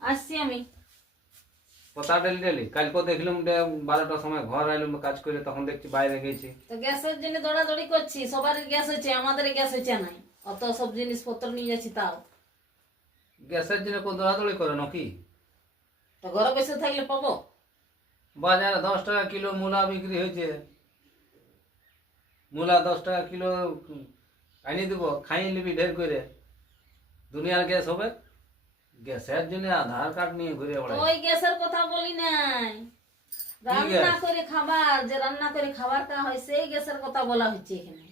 আসছি আমি। কথা ডেলি কালকে দেখলাম 12টার সময় ঘর আইলাম কাজ করে, তখন দেখছি বাইরে গেছি। তো গ্যাসের জন্য দৌড়াদৌড়ি করছি, সবারই গ্যাস হয়েছে, আমাদের গ্যাস হয়েছে নাই। অত সব জিনিসপত্র নিয়ে যাচ্ছি তাও। গ্যাসের জন্য কোন দৌড়াদৌড়ি করে নাকি? তো ঘরে বসে থাকলে পাবো? বাজারে 10 টাকা কিলো মূলা বিক্রি হয়েছে। মূলা 10 টাকা কিলো আনি দিব, খাই নিবি ঢের করে। দুনিয়ার গ্যাস হবে? গ্যাসের জন্য আধার কার্ড নিয়ে ঘুরে তো বেড়াই। ওই গ্যাসের কথা বলি নাই, রান্না করে খাবার, যে রান্না করে খাবারটা হয় সেই গ্যাসের কথা বলা হচ্ছে এখানে।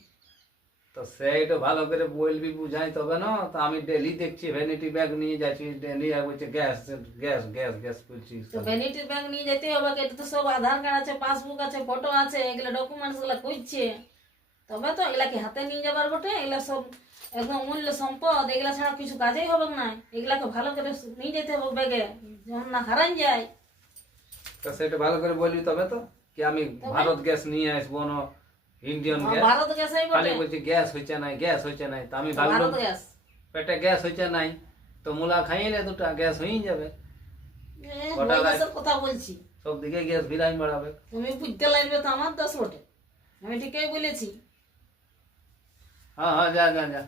তো সেইটা ভালো করে বলবি, বুঝাই তবে না। তো আমি ডেলি দেখছি ভ্যানিটি ব্যাগ নিয়ে যাচ্ছি, ডেলি আর বলছে গ্যাস গ্যাস গ্যাস গ্যাস করছিস। তো ভ্যানিটি ব্যাগ নিয়ে যেতে হবে, এটা তো সব আধার কার্ড আছে, পাসবুক আছে, ফটো আছে, এগুলো ডকুমেন্টস গুলা করছে। তবে তো এগুলা কি হাতে নিয়ে যাবার বটে? এগুলা সব একদম অমূল্য সম্পদ, এগুলা ছাড়া কিছু কাজেই হবে না। এগুলাকে ভালো করে নিয়ে যেতে হবে ব্যাগে, যেমন না হারান যায়। তো সেটা ভালো করে বলবি তবে তো, কি আমি ভারত গ্যাস নিয়ে আসবো না, ইন্ডিয়ান গ্যাস। ভারত গ্যাসই খালি বটে, বলছি গ্যাস হইছে নাই, গ্যাস হইছে নাই। তো আমি ভারত ভাবলাম গ্যাস। পেটে গ্যাস হইছে নাই, তো মূলা খাইলে দুটা গ্যাস হয়ে যাবে। ওই গ্যাসের কথা বলছি। সব দিকে গ্যাস ভিড়াই বাড়াবে। তুমি বুঝতে লাগবে তো আমার দোষ বটে, আমি ঠিকই বলেছি। হ্যাঁ হ্যাঁ, যা যা যা।